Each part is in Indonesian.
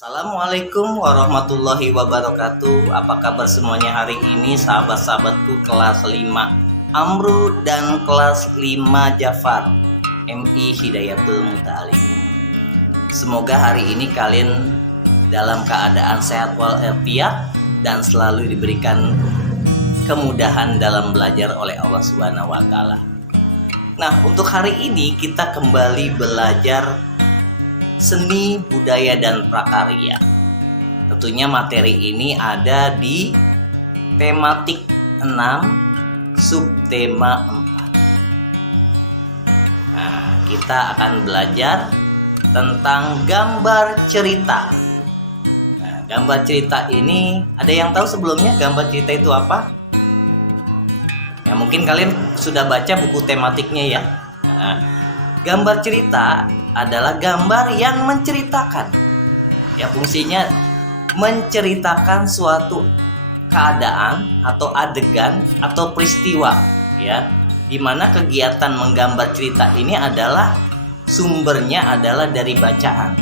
Assalamualaikum warahmatullahi wabarakatuh. Apa kabar semuanya hari ini, sahabat-sahabatku kelas 5 Amru dan kelas 5 Jafar MI Hidayatul Muta'alimin. Semoga hari ini kalian dalam keadaan sehat walafiat dan selalu diberikan kemudahan dalam belajar oleh Allah Subhanahu wa taala. Nah, untuk hari ini kita kembali belajar seni, budaya, dan prakarya. Tentunya materi ini ada di tematik 6, subtema 4. Nah, kita akan belajar tentang gambar cerita. Nah, gambar cerita ini, ada yang tahu sebelumnya gambar cerita itu apa? Ya, mungkin kalian sudah baca buku tematiknya ya. Nah, gambar cerita adalah gambar yang menceritakan, ya, fungsinya menceritakan suatu keadaan atau adegan atau peristiwa, ya, dimana kegiatan menggambar cerita ini adalah sumbernya adalah dari bacaan,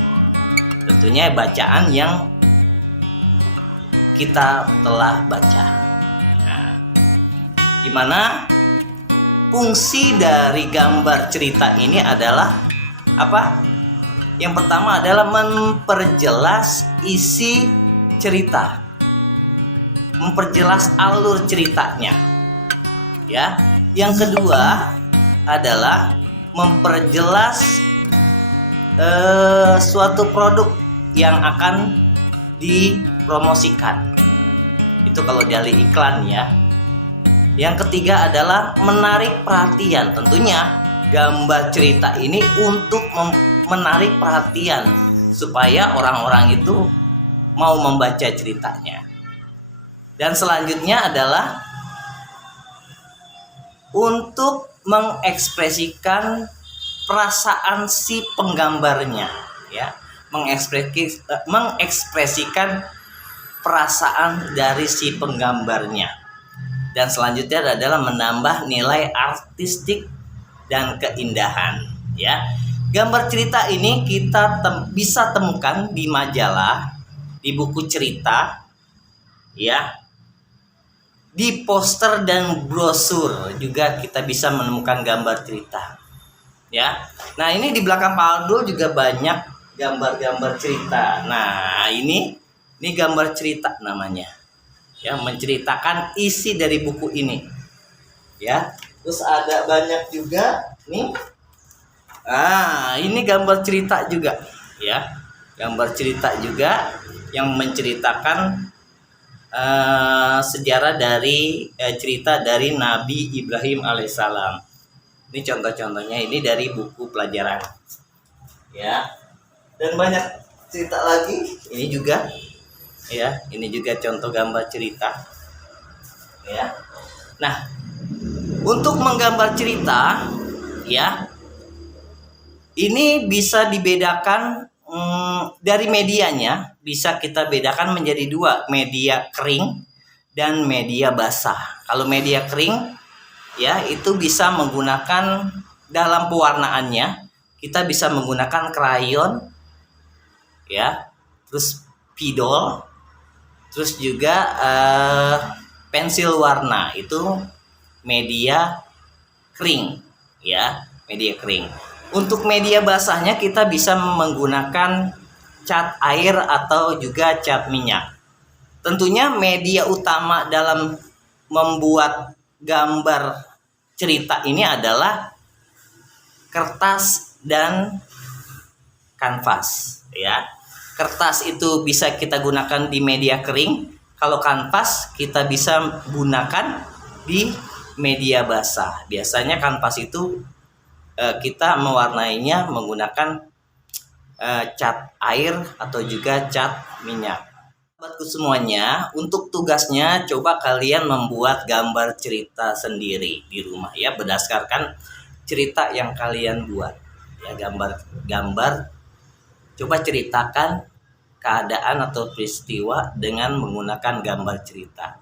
tentunya bacaan yang kita telah baca. Nah, dimana fungsi dari gambar cerita ini adalah apa? Yang pertama adalah memperjelas isi cerita, memperjelas alur ceritanya, ya. Yang kedua adalah memperjelas suatu produk yang akan dipromosikan. Itu kalau dari iklan, ya. Yang ketiga adalah menarik perhatian. Tentunya gambar cerita ini untuk menarik perhatian supaya orang-orang itu mau membaca ceritanya. Dan selanjutnya adalah untuk mengekspresikan perasaan si penggambarnya, ya, mengekspresikan perasaan dari si penggambarnya. Dan selanjutnya adalah menambah nilai artistik dan keindahan, ya. Gambar cerita ini kita bisa temukan di majalah, di buku cerita, ya, di poster dan brosur juga kita bisa menemukan gambar cerita, ya. Nah, ini di belakang Pak Abdul juga banyak gambar-gambar cerita. Nah, ini gambar cerita namanya, ya, menceritakan isi dari buku ini, ya. Terus ada banyak juga nih. Ini gambar cerita juga, ya. Gambar cerita juga yang menceritakan sejarah dari cerita dari Nabi Ibrahim alaihissalam. Ini contoh-contohnya, ini dari buku pelajaran, ya. Dan banyak cerita lagi. Ini juga, ya. Ini juga contoh gambar cerita, ya. Nah, untuk menggambar cerita, ya, ini bisa dibedakan dari medianya, bisa kita bedakan menjadi dua, media kering dan media basah. Kalau media kering, ya, itu bisa menggunakan dalam pewarnaannya, kita bisa menggunakan krayon, ya, terus spidol, terus juga pensil warna, itu media kering, ya, media kering. Untuk media basahnya kita bisa menggunakan cat air atau juga cat minyak. Tentunya media utama dalam membuat gambar cerita ini adalah kertas dan kanvas, ya. Kertas itu bisa kita gunakan di media kering, kalau kanvas kita bisa gunakan di media basah. Biasanya kanvas itu kita mewarnainya menggunakan cat air atau juga cat minyak. Sahabatku semuanya, untuk tugasnya coba kalian membuat gambar cerita sendiri di rumah, ya, berdasarkan cerita yang kalian buat, ya. Gambar coba ceritakan keadaan atau peristiwa dengan menggunakan gambar cerita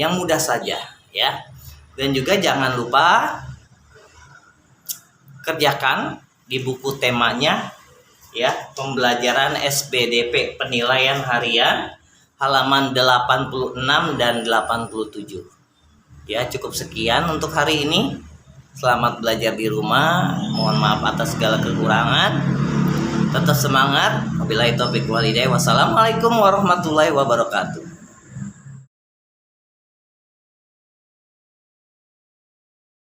yang mudah saja, ya. Dan juga jangan lupa kerjakan di buku temanya ya, pembelajaran SPDP penilaian harian halaman 86 dan 87. Ya, cukup sekian untuk hari ini. Selamat belajar di rumah. Mohon maaf atas segala kekurangan. Tetap semangat. Wabillahi taufiq walhidayah. Wassalamualaikum warahmatullahi wabarakatuh.